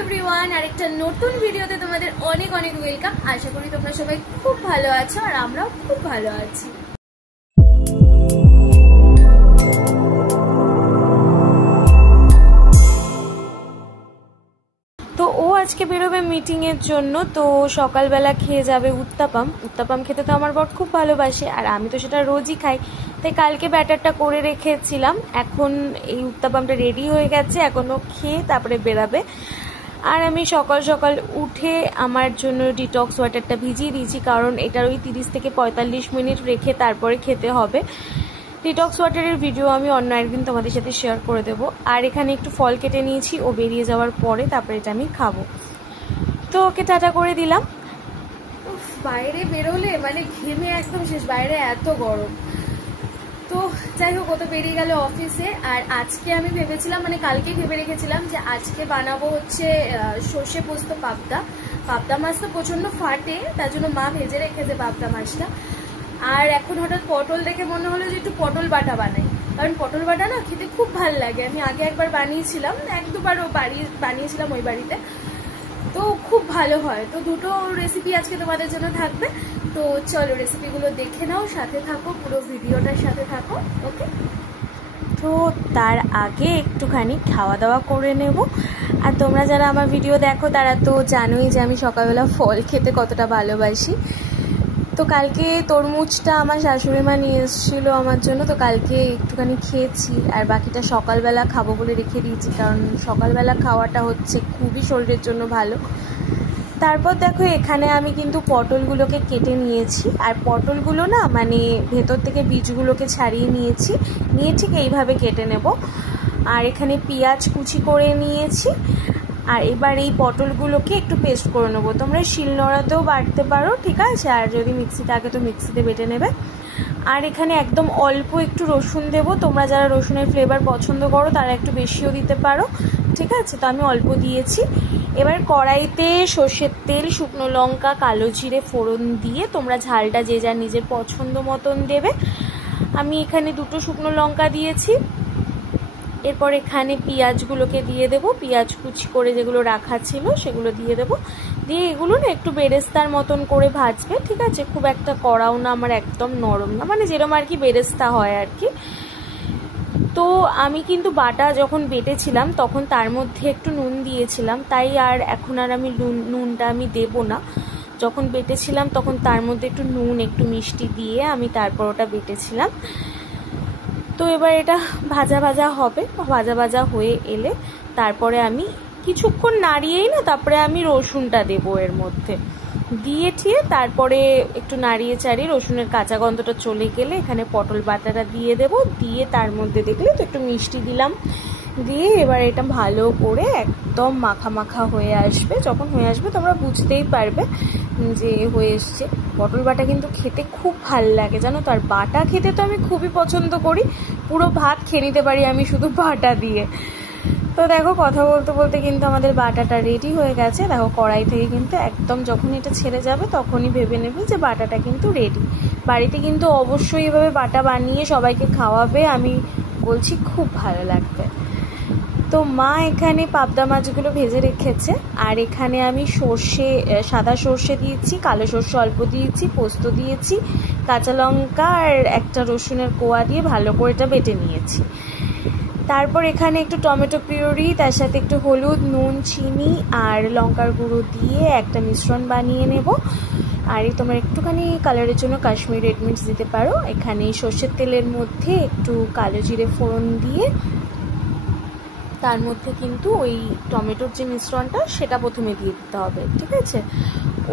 Everyone, আরেকটা নতুন ভিডিওতে তোমাদের অনেক অনেক ওয়েলকাম। আশা করি তোমরা সবাই খুব ভালো আছো আর আমরাও খুব ভালো আছি। তো ও আজকে বেরোবে মিটিংয়ের জন্য, তো সকালবেলা খেয়ে যাবে উত্তাপাম। উত্তাপাম খেতে তো আমার বর খুব ভালোবাসে আর আমি তো সেটা রোজই খাই, তাই কালকে ব্যাটারটা করে রেখেছিলাম। এখন এই উত্তাপামটা রেডি হয়ে গেছে, এখনও খেয়ে তারপরে বেরাবে। আর আমি সকাল সকাল উঠে আমার জন্য ডিটক্স ওয়াটারটা ভিজিয়ে দিয়েছি, কারণ এটার ওই 30 থেকে 45 মিনিট রেখে তারপরে খেতে হবে। ডিটক্স ওয়াটারের ভিডিও আমি অন্য একদিন তোমাদের সাথে শেয়ার করে দেবো। আর এখানে একটু ফল কেটে নিয়েছি, ও বেরিয়ে যাওয়ার পরে তারপরে এটা আমি খাবো। তো ওকে টাটা করে দিলাম। বাইরে বেরোলে মানে ঘেমে একদম শেষ, বাইরে এত গরম। তো যাই হোক, ও তো বেরিয়ে গেল অফিসে। আর আজকে আমি ভেবেছিলাম, মানে কালকে ভেবে রেখেছিলাম যে আজকে বানাবো হচ্ছে সর্ষে পোস্ত পাবদা। পাবদা মাছ তো প্রচণ্ড ফাটে, তার জন্য মা ভেজে রেখেছে পাবদা মাছটা। আর এখন হঠাৎ পটল দেখে মনে হলো যে একটু পটল বাটা বানাই, কারণ পটল বাটা না খেতে খুব ভালো লাগে। আমি আগে একবার বানিয়েছিলাম, এক দুবার বানিয়েছিলাম ওই বাড়িতে, তো খুব ভালো হয়। তো দুটো রেসিপি আজকে তোমাদের জন্য থাকবে। তো চলো রেসিপিগুলো দেখে নাও, সাথে থাকো, পুরো ভিডিওটার সাথে থাকো। ওকে, তো তার আগে একটুখানি খাওয়া দাওয়া করে নেব। আর তোমরা যারা আমার ভিডিও দেখো তারা তো জানোই যে আমি সকালবেলা ফল খেতে কতটা ভালোবাসি। তো কালকে তরমুজটা আমার শাশুড়ি মা নিয়ে এসেছিলো আমার জন্য, তো কালকে একটুখানি খেয়েছি আর বাকিটা সকালবেলা খাবো বলে রেখে দিয়েছি, কারণ সকালবেলা খাওয়াটা হচ্ছে খুবই শরীরের জন্য ভালো। তারপর দেখো এখানে আমি কিন্তু পটলগুলোকে কেটে নিয়েছি, আর পটলগুলো না মানে ভেতর থেকে বীজগুলোকে ছাড়িয়ে নিয়েছি, নিয়ে ঠিক এইভাবে কেটে নেব। আর এখানে পেঁয়াজ কুচি করে নিয়েছি। আর এবার এই পটলগুলোকে একটু পেস্ট করে নেবো। তোমরা শিলনোড়াতেও বাটতে পারো, ঠিক আছে, আর যদি মিক্সি থাকে তো মিক্সিতে বেটে নেবে। আর এখানে একদম অল্প একটু রসুন দেবো, তোমরা যারা রসুনের ফ্লেভার পছন্দ করো তারা একটু বেশিও দিতে পারো, ঠিক আছে। তো আমি অল্প দিয়েছি। এবার কড়াইতে সর্ষের তেল, শুকনো লঙ্কা, কালো জিরে ফোড়ন দিয়ে তোমরা ঝালটা যে যার নিজের পছন্দ মতন দেবে। আমি এখানে 2টো শুকনো লঙ্কা দিয়েছি। এরপর এখানে পেঁয়াজগুলোকে দিয়ে দেবো, পেঁয়াজ কুচি করে যেগুলো রাখা ছিল সেগুলো দিয়ে দেবো। দিয়ে এগুলো না একটু বেরেস্তার মতন করে ভাজবে, ঠিক আছে। খুব একটা কড়াও না, আমার একদম নরম না, মানে যেরকম আর কি বেরেস্তা হয় আর কি। তো আমি কিন্তু বাটা যখন বেটেছিলাম তখন তার মধ্যে একটু নুন দিয়েছিলাম, তাই আর এখন আর আমি নুনটা আমি দেবো না। যখন বেটেছিলাম তখন তার মধ্যে একটু নুন একটু মিষ্টি দিয়ে আমি তারপর ওটা বেটেছিলাম। তো এবার এটা ভাজা ভাজা হবে, ভাজা ভাজা হয়ে এলে তারপরে আমি কিছুক্ষণ নাড়িয়েই না তারপরে আমি রসুনটা দেবো এর মধ্যে দিয়ে ঠিয়ে, তারপরে একটু নাড়িয়ে চাড়িয়ে রসুনের কাঁচা গন্ধটা চলে গেলে এখানে পটল বাটাটা দিয়ে দেবো। দিয়ে তার মধ্যে দেখলে তো একটু মিষ্টি দিলাম, দিয়ে এবার এটা ভালো করে একদম মাখা মাখা হয়ে আসবে। যখন হয়ে আসবে তোমরা বুঝতেই পারবে যে হয়ে এসছে। পটল বাটা কিন্তু খেতে খুব ভালো লাগে জানো তো, আর বাটা খেতে তো আমি খুবই পছন্দ করি, পুরো ভাত খেয়ে নিতে পারি আমি শুধু বাটা দিয়ে। তো দেখো কথা বলতে বলতে কিন্তু আমাদের বাটাটা রেডি হয়ে গেছে। দেখো কড়াই থেকে কিন্তু একদম যখন এটা ছেড়ে যাবে তখনই ভেবে নেবে যে বাটাটা কিন্তু রেডি। বাড়িতে কিন্তু অবশ্যই এভাবে বাটা বানিয়ে সবাইকে খাওয়াবে, আমি বলছি খুব ভালো লাগবে। তো মা এখানে পাবদা মাছগুলো ভেজে রেখেছে। আর এখানে আমি সাদা সর্ষে দিয়েছি, কালো সর্ষে অল্প দিয়েছি, পোস্ত দিয়েছি, কাঁচা লঙ্কা আর একটা রসুনের কোয়া দিয়ে ভালো করে এটা বেটে নিয়েছি। তারপর এখানে একটু টমেটো পিউরি, তার সাথে একটু হলুদ, নুন, চিনি আর লঙ্কার গুঁড়ো দিয়ে একটা মিশ্রণ বানিয়ে নেব। আর তোমরা একটুখানি কালারের জন্য কাশ্মীরি রেড মির্চ দিতে পারো। এখানে সর্ষের তেলের মধ্যে একটু কালো জিরে ফোড়ন দিয়ে তার মধ্যে কিন্তু ওই টমেটোর যে মিশ্রণটা সেটা প্রথমে দিয়ে দিতে হবে, ঠিক আছে।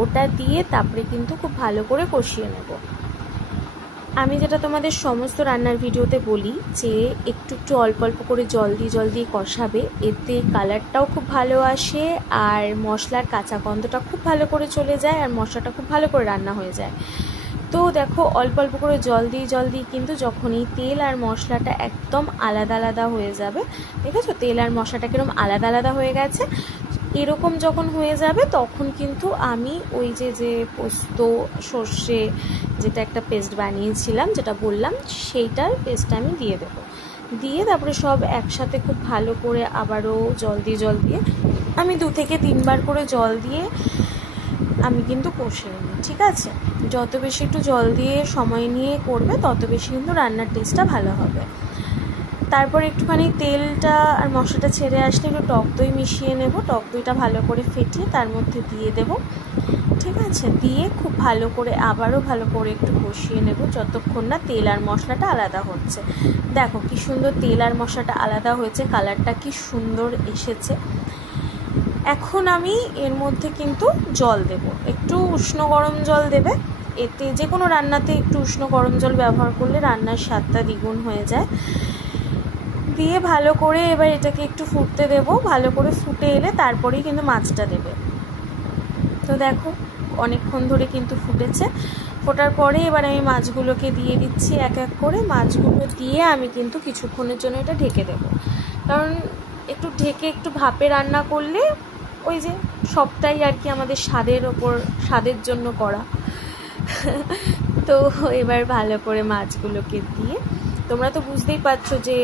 ওটা দিয়ে তারপরে কিন্তু খুব ভালো করে কষিয়ে নেব। আমি যেটা তোমাদের সমস্ত রান্নার ভিডিওতে বলি যে একটু একটু অল্প অল্প করে জল দিয়ে কষাবে, এতে কালারটাও খুব ভালো আসে আর মশলার কাঁচা গন্ধটা খুব ভালো করে চলে যায় আর মশলাটা খুব ভালো করে রান্না হয়ে যায়। তো দেখো অল্প অল্প করে জল দিয়ে কিন্তু যখন এই তেল আর মশলাটা একদম আলাদা আলাদা হয়ে যাবে, ঠিক আছে, তেল আর মশলাটা কিরকম আলাদা আলাদা হয়ে গেছে, এরকম যখন হয়ে যাবে তখন কিন্তু আমি ওই যে পোস্ত সর্ষে যেটা একটা পেস্ট বানিয়েছিলাম যেটা বললাম সেইটার পেস্টটা আমি দিয়ে দেবো। দিয়ে তারপরে সব একসাথে খুব ভালো করে আবারও জল দিয়ে আমি 2 থেকে 3 বার করে জল দিয়ে আমি কিন্তু কষিয়ে নিই, ঠিক আছে? যত বেশি একটু জল দিয়ে সময় নিয়ে করবে তত বেশি কিন্তু রান্নার টেস্টটা ভালো হবে। তারপর একটুখানি তেলটা আর মশলাটা ছেড়ে আসলে একটু টক দই মিশিয়ে নেব। টক দইটা ভালো করে ফেটিয়ে তার মধ্যে দিয়ে দেব, ঠিক আছে? দিয়ে খুব ভালো করে আবারও ভালো করে একটু কষিয়ে নেব যতক্ষণ না তেল আর মশলাটা আলাদা হচ্ছে। দেখো কি সুন্দর তেল আর মশলাটা আলাদা হয়েছে, কালারটা কি সুন্দর এসেছে। এখন আমি এর মধ্যে কিন্তু জল দেব, একটু উষ্ণ গরম জল দেবে। এতে যে কোনো রান্নাতে একটু উষ্ণ গরম জল ব্যবহার করলে রান্নার স্বাদটা দ্বিগুণ হয়ে যায়। দিয়ে ভালো করে এবার এটাকে একটু ফুটতে দেব। ভালো করে ফুটে এলে তারপরেই কিন্তু মাছটা দেবে। তো দেখো অনেকক্ষণ ধরে কিন্তু ফুটেছে। ফোটার পরে এবার আমি মাছগুলোকে দিয়ে দিচ্ছি এক এক করে। মাছগুলো দিয়ে আমি কিন্তু কিছুক্ষণের জন্য এটা ঢেকে দেব, কারণ একটু ঢেকে একটু ভাপে রান্না করলে ওই যে সবটাই আর কি আমাদের স্বাদের জন্য করা। তো এবার ভালো করে মাছগুলোকে দিয়ে, তোমরা তো বুঝতেই পারছো যে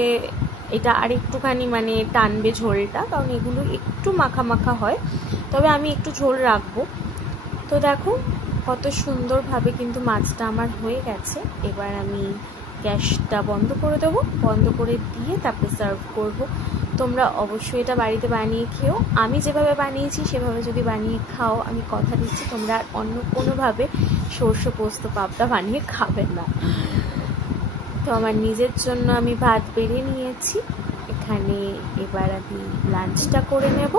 এটা আর একটুখানি মানে টানবে ঝোলটা, কারণ এগুলো একটু মাখা মাখা হয়, তবে আমি একটু ঝোল রাখবো। তো দেখো কত সুন্দরভাবে কিন্তু মাছটা আমার হয়ে গেছে। এবার আমি গ্যাসটা বন্ধ করে দেবো, বন্ধ করে দিয়ে তারপরে সার্ভ করব। তোমরা অবশ্যই এটা বাড়িতে বানিয়ে খেও। আমি যেভাবে বানিয়েছি সেভাবে যদি বানিয়ে খাও, আমি কথা দিচ্ছি তোমরা আর অন্য কোনোভাবে সর্ষে পোস্ত পাবদা বানিয়ে খাবে না। তো আমার নিজের জন্য আমি ভাত বেড়ে নিয়েছি এখানে, এবার আমি লাঞ্চটা করে নেব।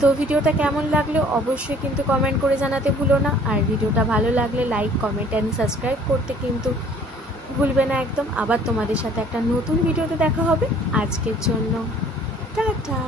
তো ভিডিওটা কেমন লাগলো অবশ্যই কিন্তু কমেন্ট করে জানাতে ভুলো না। আর ভিডিওটা ভালো লাগলে লাইক, কমেন্ট অ্যান্ড সাবস্ক্রাইব করতে কিন্তু ভুলবে না একদম। আবার তোমাদের সাথে একটা নতুন ভিডিওতে দেখা হবে। আজকের জন্য টাটা।